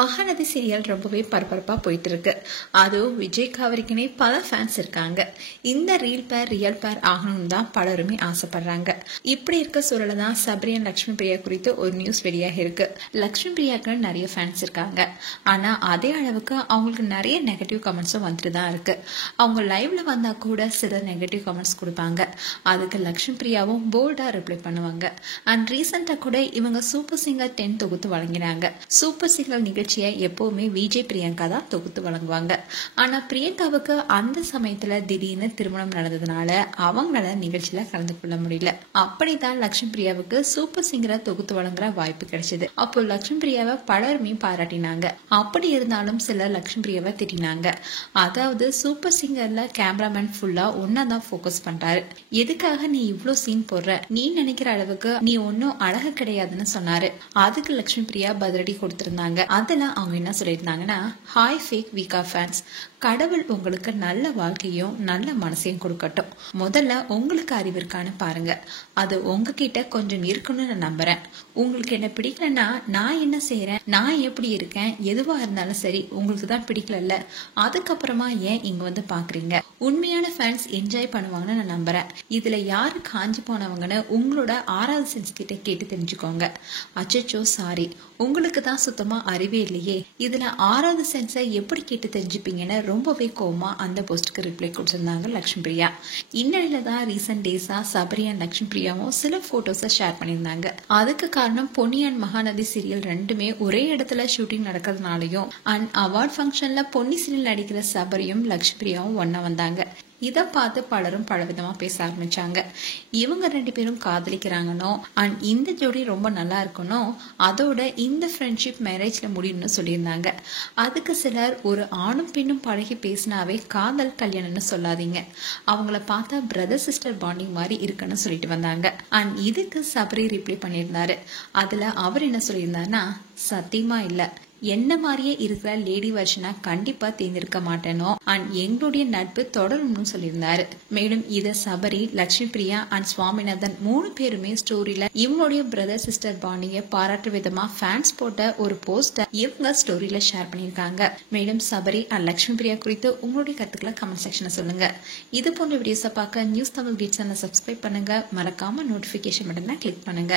Mahanadi serial ரொம்பவே பரபரப்பா போயிட்டு இருக்கு. அதுவும் விஜய்க்கு அவருக்குனே பல ஃபேன்ஸ் இருக்காங்க. இந்த ரியல் பேர் ஆகணும்னு தான் பலருமே ஆசைப்படுறாங்க. இப்படி இருக்க சூழல தான் சபரி அண்ட் லட்சுமி பிரியா குறித்து ஒரு நியூஸ் வெளியாக இருக்கு. லட்சுமி பிரியாவுக்கு நிறைய ஃபேன்ஸ் இருக்காங்க. ஆனா அதே அளவுக்கு அவங்களுக்கு நிறைய நெகட்டிவ் கமெண்ட்ஸும் வந்துட்டு தான் இருக்கு. அவங்க லைவ்ல வந்தா கூட சில நெகட்டிவ் கமெண்ட்ஸ் கொடுப்பாங்க. அதுக்கு லட்சுமி பிரியாவும் போல்டா ரிப்ளை பண்ணுவாங்க. அண்ட் ரீசெண்டா கூட இவங்க சூப்பர் சிங்கர் 10 தொகுத்து வழங்கினாங்க. சூப்பர் சிங்கர் நிகழ்ச்சியை எப்பவுமே விஜய் பிரியங்கா தான் தொகுத்து வழங்குவாங்க. ஆனா பிரியங்காவுக்கு அந்த சமயத்துல திடீர்னு திருமணம் நடந்ததுனால அவங்களால நிகழ்ச்சியில கலந்து கொள்ள முடியல. அப்படித்தான் லட்சுமி பிரியாவுக்கு சூப்பர் சிங்கரை தொகுத்து வழங்குற வாய்ப்பு கிடைச்சது. அப்போ லட்சுமி பிரியாவை பலருமே பாராட்டினாங்க. அப்படி இருந்தாலும் சிலர் லட்சுமி பிரியாவை திட்டினாங்க. அதாவது சூப்பர் சிங்கர்ல கேமராமேன் ஃபுல்லா ஒன்னாதான் போக்கஸ் பண்றாரு. எதுக்காக நீ இவ்ளோ சீன் போடுற, நீ நினைக்கிற அளவுக்கு நீ ஒன்னும் அழகு கிடையாதுன்னு சொன்னாரு. அதுக்கு லட்சுமி பிரியா பதிலடி கொடுத்திருந்தாங்க. அதெல்லாம் அவங்க என்ன சொல்லியிருந்தாங்கன்னா, ஹாய் ஃபேக் வீக்கா ஃபேன்ஸ், கடவுள் உங்களுக்கு நல்ல வாழ்க்கையும் நல்ல மனசையும் கொடுக்கட்டும். முதல்ல உங்களுக்கு அறிவு இருக்கான்னு பாருங்க. அது உங்ககிட்ட கொஞ்சம் இருக்குன்னு நான் நம்புறேன். உங்களுக்கு என்ன பிடிக்கலன்னா நான் என்ன செய்யறேன், நான் எப்படி இருக்கேன், எதுவா இருந்தாலும் சரி உங்களுக்கு தான் பிடிக்கல, அதுக்கப்புறமா ஏன் இங்க வந்து பாக்குறீங்க? உண்மையான ஃபேன்ஸ் என்ஜாய் பண்ணுவாங்கன்னு நான் நம்புறேன். இதுல யாரு காஞ்சி போனவங்கன்னு உங்களோட 6வது சென்ஸ் கிட்ட கேட்டு தெரிஞ்சுக்கோங்க. அச்சோ சாரி, உங்களுக்கு தான் சுத்தமா அறிவே இல்லையே, இதுல 6வது சென்ஸை எப்படி கேட்டு தெரிஞ்சுப்பீங்கன்னு ரொம்பவே கோவமா அந்த போஸ்டுக்கு ரிப்ளை கொடுத்திருந்தாங்க லட்சுமி பிரியா. இந்நிலையில தான் ரீசன்ட் டேஸா சபரி அண்ட் லட்சுமி பிரியாவும் சில போட்டோஸை ஷேர் பண்ணியிருந்தாங்க. அதுக்கு காரணம் பொன்னி அண்ட் மகாநதி சீரியல் ரெண்டுமே ஒரே இடத்துல ஷூட்டிங் நடக்கிறதுனாலயும் அண்ட் அவார்ட் ஃபங்க்ஷன்ல பொன்னி சீரியல் நடிக்கிற சபரியும் லட்சுமி பிரியாவும் ஒன்னா வந்தாங்க. இதை பார்த்து பலரும் பலவிதமா பேச ஆரம்பிச்சாங்க. இவங்க 2 பேரும் காதலிக்கிறாங்கன்னோ அண்ட் இந்த ஜோடி ரொம்ப நல்லா இருக்கணும், அதோட இந்த ஃப்ரெண்ட்ஷிப் மேரேஜ்ல முடியும்னு சொல்லியிருந்தாங்க. அதுக்கு சிலர், ஒரு ஆணும் பெண்ணும் பழகி பேசினாவே காதல் கல்யாணம்னு சொல்லாதீங்க, அவங்கள பார்த்தா பிரதர் சிஸ்டர் பாண்டிங் மாதிரி இருக்குன்னு சொல்லிட்டு வந்தாங்க. அண்ட் இதுக்கு சபரி ரிப்ளை பண்ணியிருந்தாரு. அதுல அவர் என்ன சொல்லியிருந்தாருன்னா, சத்தியமா இல்ல, என்ன மாதிரியே இருக்கிற லேடி வெர்ஷனா கண்டிப்பா தேர்ந்தெடுக்க மாட்டேனோ அண்ட் எங்களுடைய நட்பு தொடரும்னு சொல்லியிருந்தாரு. மேலும் இத சபரி, லட்சுமி பிரியா அண்ட் சுவாமிநாதன் 3 பேருமே ஸ்டோரியில இவங்களுடைய பிரதர் சிஸ்டர் பாண்டிங்க பாராட்டு விதமா ஃபேன்ஸ் போட்ட ஒரு போஸ்ட இவங்க ஸ்டோரியில ஷேர் பண்ணியிருக்காங்க. மேலும் சபரி அண்ட் லட்சுமி பிரியா குறித்து உங்களுடைய கருத்துக்களை கமெண்ட் செக்ஷன்ல சொல்லுங்க. இது போன்ற வீடியோஸை பார்க்க நியூஸ் தமிழ் கிட்ஸ் சேனலை சப்ஸ்கிரைப் பண்ணுங்க. மறக்காம நோட்டிபிகேஷன் பட்டனை கிளிக் பண்ணுங்க.